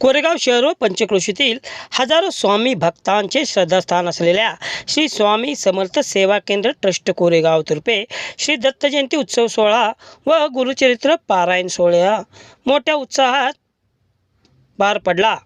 कोरेगाव शहर व पंचक्रोशीतील हजारो स्वामी भक्तांचे श्रद्धास्थान असलेल्या श्री स्वामी समर्थ सेवा केंद्र ट्रस्ट कोरेगावतर्फे श्री दत्त जयंती उत्सव सोहळा व गुरुचरित्र पारायण सोहळा मोठ्या उत्साहात पार पडला।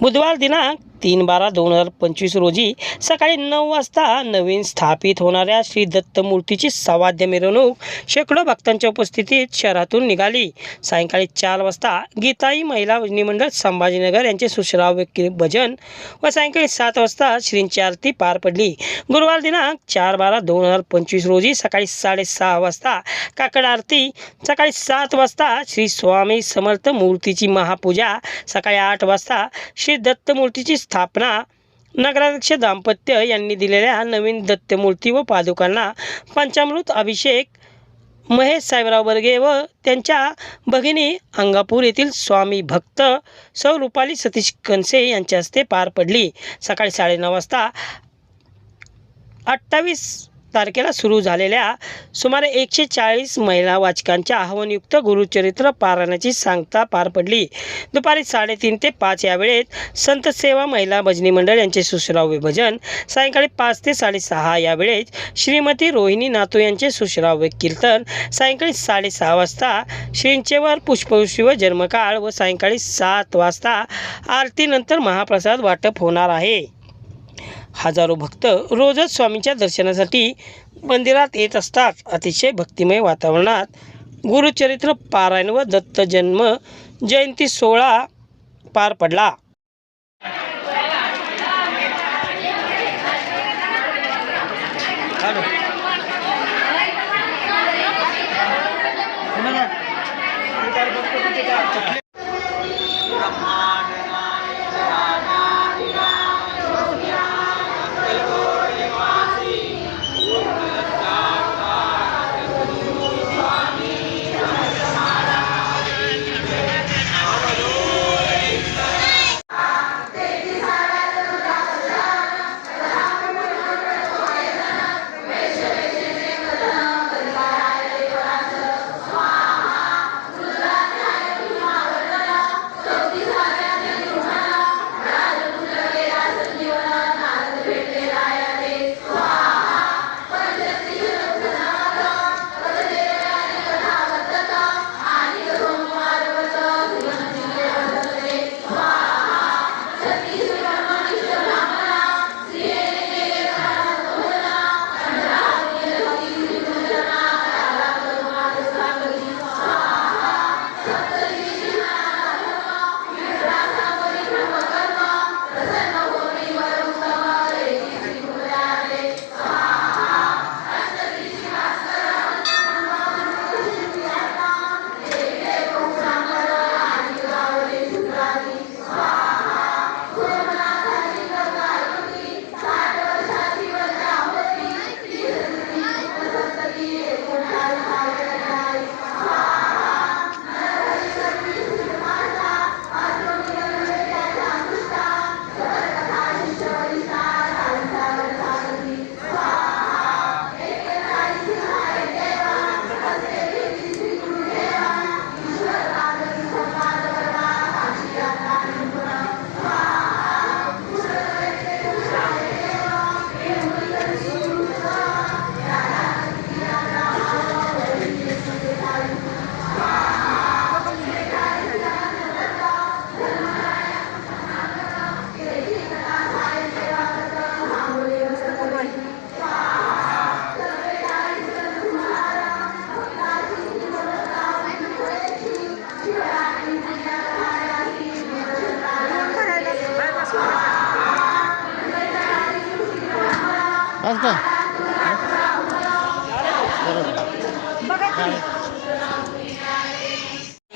बुधवार दिनांक 3/12/2025 रोजी सकाळी 9 वाजता नवीन स्थापित होणाऱ्या श्री दत्त मूर्तीची सवाद्य मिरवणूक शेकडो भक्तांच्या उपस्थितीत शहरातून निघाली। सायंकाळी 4 वाजता गीताई महिला भजनी मंडळ संभाजीनगर यांचे सुश्राव्य भजन व सायंकाळी 7 वाजता श्रींची आरती पार पडली। गुरुवार दिनांक 4/12/2025 रोजी सकाळी 6:30 वाजता काकड आरती, सकाळी 7 वाजता श्री स्वामी समर्थ मूर्तीची महापूजा, सकाळी 8 वाजता श्री दत्त मूर्तीची स्थापना। नगराध्यक्ष दाम्पत्य यांनी दिलेल्या नवीन दत्तमूर्ती व पादुकांना पंचामृत अभिषेक महेश साहेबराव बर्गे व त्यांच्या भगिनी अंगापूर येथील स्वामी भक्त सौ रुपाली सतीश कनसे यांच्या हस्ते पार पडली। सकाळी 9:30 वाजता 28 तारखेला सुरू झालेल्या सुमारे 140 महिला वाचकांच्या आव्हानयुक्त गुरुचरित्र पारायणाची सांगता पार पडली। दुपारी 3:30 ते 5 या वेळेत संत सेवा महिला भजनी मंडळ यांचे सुश्राव्य भजन, सायंकाळी 5 ते 6:30 या वेळेत श्रीमती रोहिणी नातू यांचे सुश्राव्य कीर्तन, सायंकाळी 6:30 वाजता श्रींचेवर पुष्पवृष्टी व जन्मकाळ व सायंकाळी 7 वाजता आरतीनंतर महाप्रसाद वाटप होणार आहे। हजारो भक्त रोजच स्वामींच्या दर्शनासाठी मंदिरात येत असतात। अतिशय भक्तिमय वातावरणात गुरुचरित्र पारायण व दत्त जन्म जयंती सोहळा पार पडला।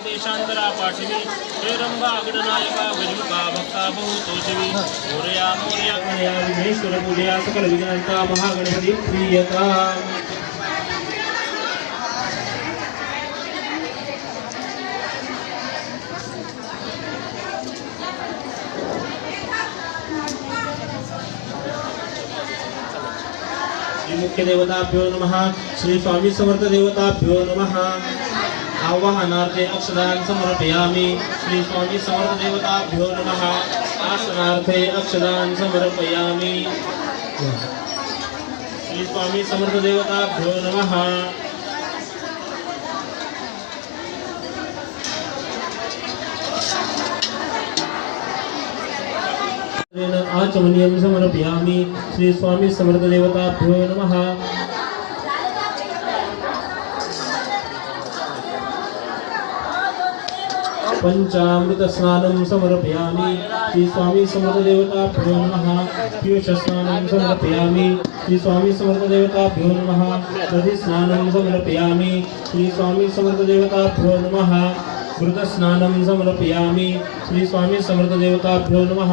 देशांतरा पाठवी श्रीरंगा अग्रनायका वैजुका भक्ता बहुतोषवी मोरया मोरया कन्या विघ्नेश्वर पूजया सकल विघ्नांता महागणपती प्रियता। श्री मुख्य देवताभ्यो नमः। श्री स्वामी समर्थ देवताभ्यो नमः। आवाहनार्थे अक्षदान समर्पयामि श्री स्वामी समर्थ देवताभ्यो नमः आसनार्थे अक्षदान समर्पयामि श्री स्वामी समर्थ देवताभ्यो नमः आचमनीयं समर्पयामि श्री स्वामी समर्थ देवताभ्यो नमः पंचामृत स्नानं समर्पयामि श्री स्वामी समर्थ देवताभ्यो नमः पीयूष स्नानं समर्पयामि श्री स्वामी समर्थ देवताभ्यो नमः दधि स्नानं समर्पयामि श्री स्वामी समर्थ देवताभ्यो नमः घृत स्नानं समर्पयामि श्री स्वामी समर्थ देवताभ्यो नमः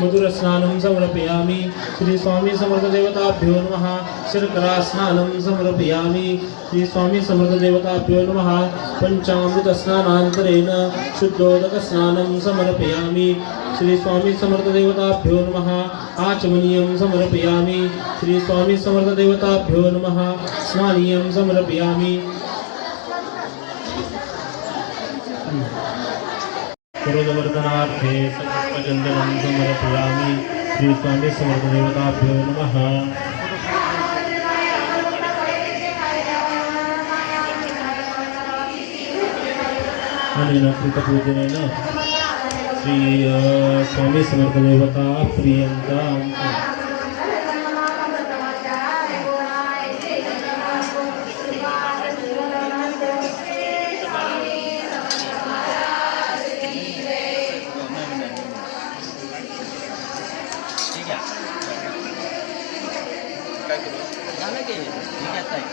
मधुर स्नानं समर्पयामि श्री स्वामी समर्थ देवताभ्यो नमः शर्करा स्नानं समर्पयामि श्री स्वामी समर्थ देवताभ्यो नमः पंचामृत स्नानान्तरेण शुद्धोदक स्नानं समर्पयामि श्री स्वामी समर्थ देवताभ्यो नमः आचमनीयं समर्पयामि श्री स्वामी समर्थ देवताभ्यो नमः स्नानीयं समर्पयामि पुरोगवर्धनार्थे सपुष्पचन्दनं समर्पयामि श्री स्वामी समर्थ देवताभ्यो नमः अनेन कृतपूजनेन श्री स्वामी समर्थ देवता प्रियन्ताम्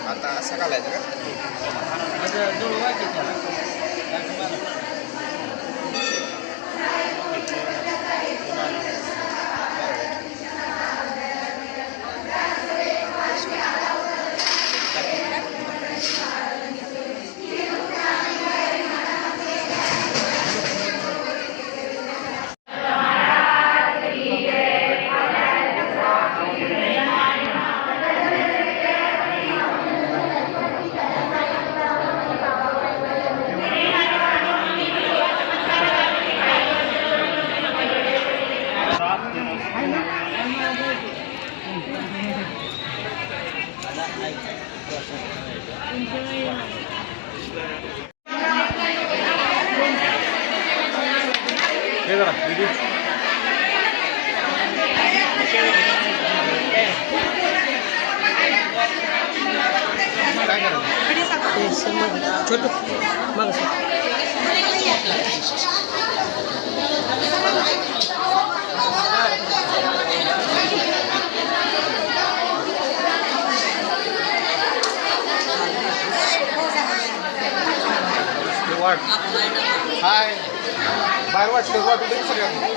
आता असं घालायचं का छोटू मग हाय बाहेर वाटलं वाटू सगळ्यांना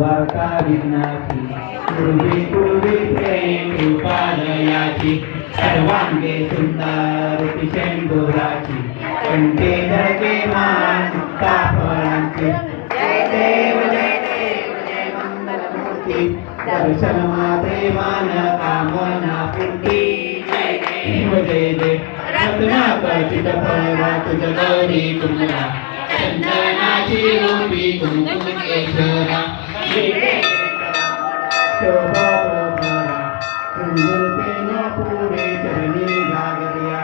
वार्ता विघ्नाची पूर्वी पूर्वी प्रेम उपालयाची सर्वांगे सुंदर पिशेंदुराची कंठे धडके मान मुक्ता फळांचे जय देव जय देव जय मंगलमूर्ती दर्शन मात्रे मान कामना पूर्ती जय देव जय देव रत्नाकर्षित फळवा तुझ गौरी कुंडला चंदनाची रूपी कुंकुमेश्वरा शोभा बरा कुंडलतेने पुरे चरणी जागरिया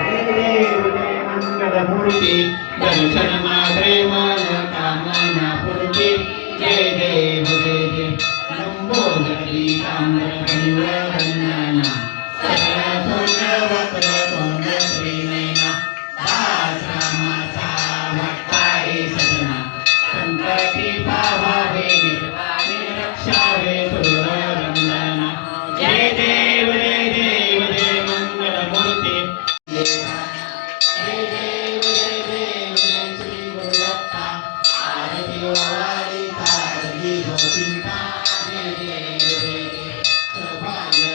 जय देव जय मंगलमूर्ती दर्शन मात्रे मन कामना पूर्ती जय देव जय देव लंबोदरी ताम्रकणिवरन्नना सकल सोन्य वक्र सोन्य श्रीनयना दासरामाचा भक्तारे सजना संकटी पावावे निर्वाणे रक्षावे सुरवरंदना जय देव जय मंगलमूर्ती जय देव जय श्री गुरुदत्ता आरती ओवाळी तारली गोविंदा जय देव सौभाग्य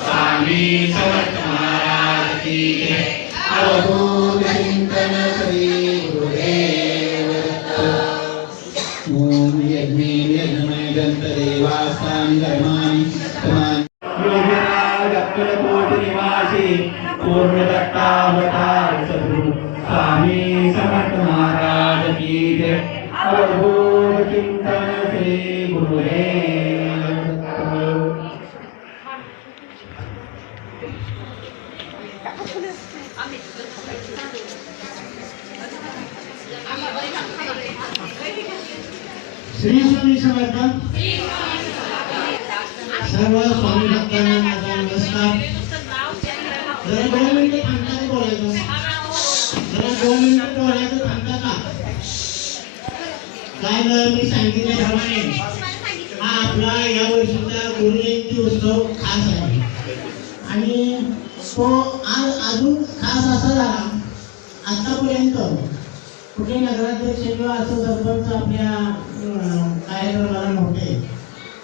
स्वामी समर्थ महाराज की जय। अवधूत चिंतन श्री गुरुदेव दत्त। ओम यज्ञे यज्ञमय दंत देवास्तानि धर्माणि समानि योगिराज अक्कलकोट निवासी पूर्णदत्तावतार सद्गुरु स्वामी समर्थ महाराज की जय। अवधूत चिंतन श्री गुरुदेव दत्त। श्री स्वामी समर्थ। सर्व स्वामी भक्तांना माझा नमस्कार। जरा 2 मिनिटं थांबता का बोलायचं? जरा 2 मिनिटं बोलायचं थांबता का? काय झालं मी सांगितल्याप्रमाणे हा आपला या वर्षीचा गुरुजयंती उत्सव खास आहे आणि तो आज अजून खास असा झाला आतापर्यंत कुठे नगराध्यक्ष किंवा असं सरपंच आपल्या कार्यक्रमाला नव्हते,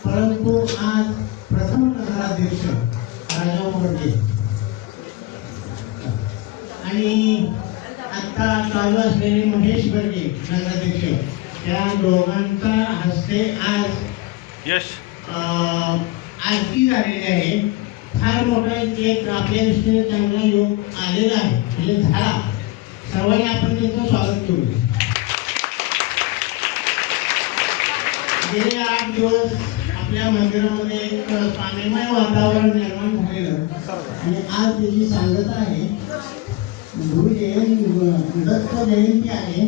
परंतु आज प्रथम नगराध्यक्ष राजाभाऊ बर्गे आणि आता चालू असलेले महेश बर्गे नगराध्यक्ष त्या दोघांच्या हस्ते आज आरती झालेली आहे। फार मोठा एक आपल्या दृष्टीने चांगला योग आलेला आहे, म्हणजे झाला। सर्वांनी आपण त्याचं स्वागत करू। गेले 8 दिवस आपल्या मंदिरामध्ये एक स्वामीमय वातावरण निर्माण झालेलं आणि आज त्याची सांगता आहे। दत्त जयंती आहे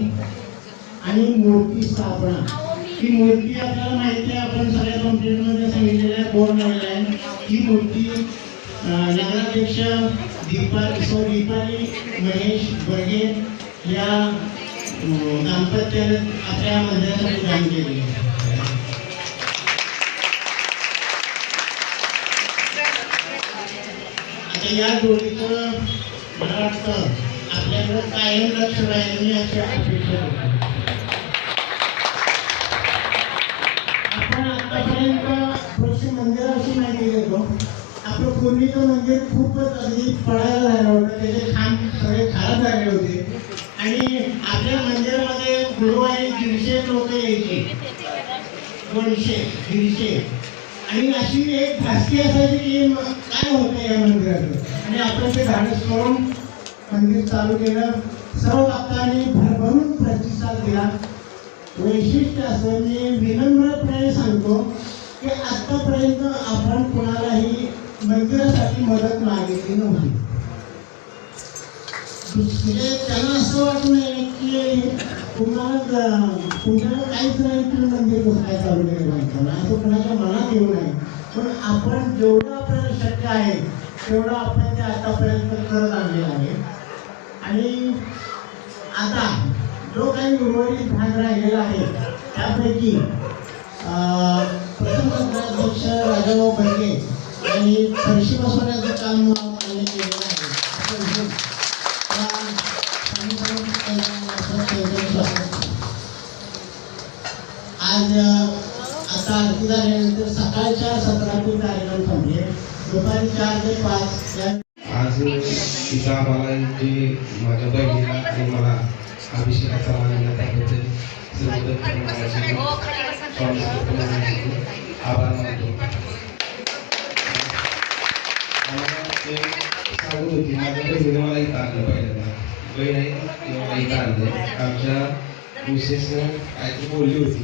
आणि मूर्ती स्थापना। ही मूर्ती आपल्याला माहिती आहे, आपण सगळ्या कंप्लेंटमध्ये सांगितलेल्या बोर्ड लावलेला आहे। ही मूर्ती नगराध्यक्ष दीपाली महेश बर्गे या दाम्पत्याने आपल्या मंदिरासाठी दान केलेली आहे। आता या जोडीचं मला वाटतं आपल्याकडे कायम लक्ष राहील मी अशी अपेक्षा करतो। आपण आतापर्यंत थोडीशी मंदिर अशी माहिती देतो। आपलं पूर्वीचं मंदिर खूपच अगदी पडायला झालं होतं, त्याचे खांब सगळे खराब झाले होते आणि आपल्या मंदिरामध्ये गुरुवारी 150 लोक यायचे, 200 150 आणि अशी एक धास्ती असायची की काय होतं या मंदिराचं आणि आपण ते धाडस करून मंदिर चालू केलं। सर्व भक्तांनी भरभरून प्रतिसाद दिला। वैशिष्ट्य असं मी विनम्रपणे सांगतो की आतापर्यंत आपण कोणालाही मंदिरासाठी मदत मागितली नव्हती। म्हणजे त्यांना असं वाटू नये की तुमच्याकडे काहीच नाही, तुम्ही मंदिर कसं काय चालू केलं बांधताना, असं कोणाच्या मनात येऊ नये। पण आपण जेवढं आपल्याला शक्य आहे तेवढं आपण ते आतापर्यंत करत आणलेलं आहे आणि आता जो काही उर्वरित भाग राहिलेला आहे त्यापैकी प्रथम नगराध्यक्ष राजाभाऊ बर्गे यांनी फरशी बसवण्याचं काम मान्य केलेलं आहे। आज आता आरती झाल्यानंतर सकाळच्या सत्रातील कार्यक्रम संपले, दुपारी 4 ते 5 आज तिथं आम्हाला जे माझ्या बहिणीला आणि मला अभिषेकाचा मान दिला त्याबद्दल स्वामी आभार मानतो। आम्हाला ते सांगत होती माझ्या बहिणीने मला इथं आणलं, पहिल्यांदा बहीण आहे किंवा मला इथं आणलं। आमच्या विशेष काहीतरी बोलली होती,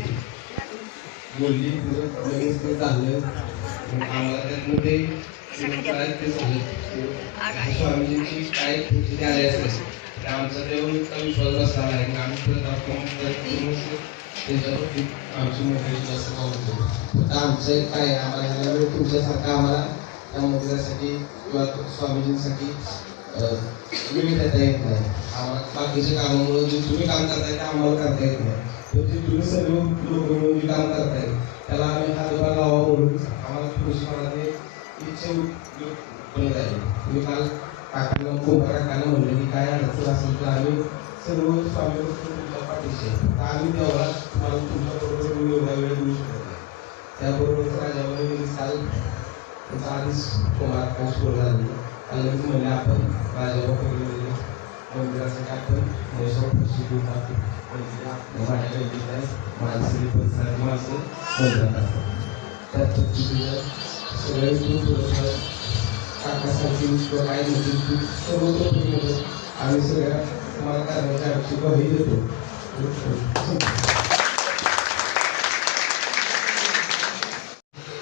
लगेच ते झालं। आम्हाला त्यातनं ते काय ते झालं स्वामीजींची काय आले असेल आमचं आमचा त्यावर इतका विश्वास बसला आहे की आम्ही त्याच्यावरती आमची मोठी जास्त पाहतो. फक्त आमचं काय आम्हाला ह्याला वेळ तुमच्यासारखा आम्हाला त्या मंदिरासाठी किंवा स्वामीजींसाठी वेळ देता येत नाही. आम्हाला बाकीच्या कामामुळे जे तुम्ही काम करताय ते आम्हाला करता येत नाही. तर जे तुम्ही सर्व लोक मिळून जे काम करताय त्याला आम्ही हातभार लावा म्हणून आम्हाला थोडीशी मला ते इच्छा बनत आहे. तुम्ही काल काकांना काकांना म्हणले की काय अडचण असेल तर आम्ही सर्व स्वामी तुमच्या पाठीशी तर आम्ही तेवढा तुम्हाला तुमच्याबरोबर मी एवढा वेळ देऊ शकत नाही. त्याबरोबरच राजावर काल त्याचा आधीच कुमार पाऊस बोलला काल म्हणले आपण राजावर पहिले मंदिरासाठी आपण म्हैसूर शिकून माझ्या गल्लीत आहे माणसं परिसरात माणसं मंदिरात असतात. त्या पद्धतीनं सगळ्या काकासाठी किंवा काय नव्हती सर्व आम्ही सगळ्या तुम्हाला करण्याची आमची ग्वाही देतो.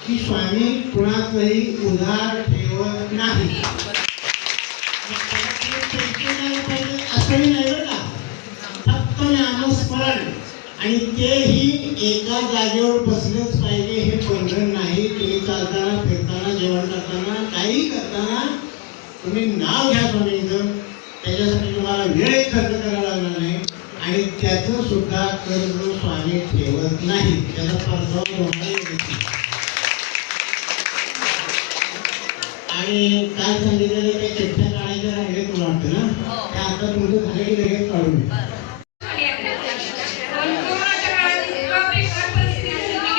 की स्वामी कुणाचंही उधार ठेवत नाही. असंही नाही बरं का, फक्त नामस्मरण आणि तेही एका जागेवर बसलंच पाहिजे हे बंधन नाही. तुम्ही चालताना फिरताना जेवण करताना काही करताना तुम्ही नाव घ्या स्वामींचं. त्याच्यासाठी तुम्हाला वेळ खर्च करावा लागणार नाही आणि त्याचं सुद्धा कर्ज स्वामी ठेवत नाही. त्याचा परतावा तुम्हाला येत. आणि काय सांगितलेलं काही चिठ्ठ्या काढायच्या राहिले तुला वाटतं ना, त्या आता तुमचं झालं की लगेच काढून घ्या.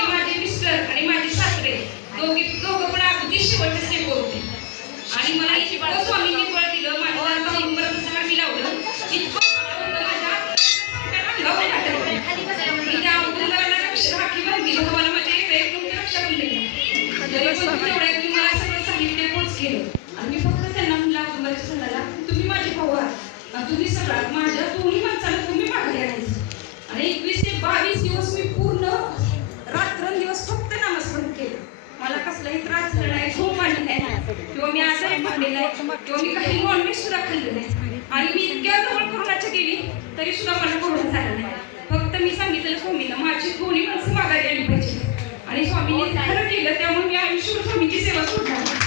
माझे मिस्टर आणि माझे सासरे दोघं पण अगदी शेवटचे स्टेप होते आणि मला इतकं स्वामींनी बळ दिलं. माझ्या नंबरचं मी लावलं इतकं राखी बांधली मला माझ्या येते रक्षाबंधन तरी पण तेवढ्या तुम्ही मला सगळं साहित्य पोच केलं आणि मी फक्त त्यांना म्हणलं औदुंबराच्या सणाला तुम्ही माझे भाऊ आहात, तुम्ही सगळ्यात माझ्या दोन्ही माणसाला तुम्ही माघारी आणायचं. आणि 21 ते 22 दिवस मी पूर्ण रात्रंदिवस फक्त नामस्मरण केलं. मला कसलाही त्रास झाला नाही, झोप आली नाही किंवा मी आजारी पडले नाही किंवा मी काही नॉनव्हेज सुद्धा खाल्लं नाही. आणि मी इतक्या जवळ कोरोनाच्या गेली तरी सुद्धा मला कोरोना झाला नाही. फक्त मी सांगितलं स्वामींना माझी दोन्ही माणसं माघारी आली पाहिजे आणि स्वामींनी खरं केलं. त्यामुळे मी आयुष्यभर स्वामींची सेवा सोडणार.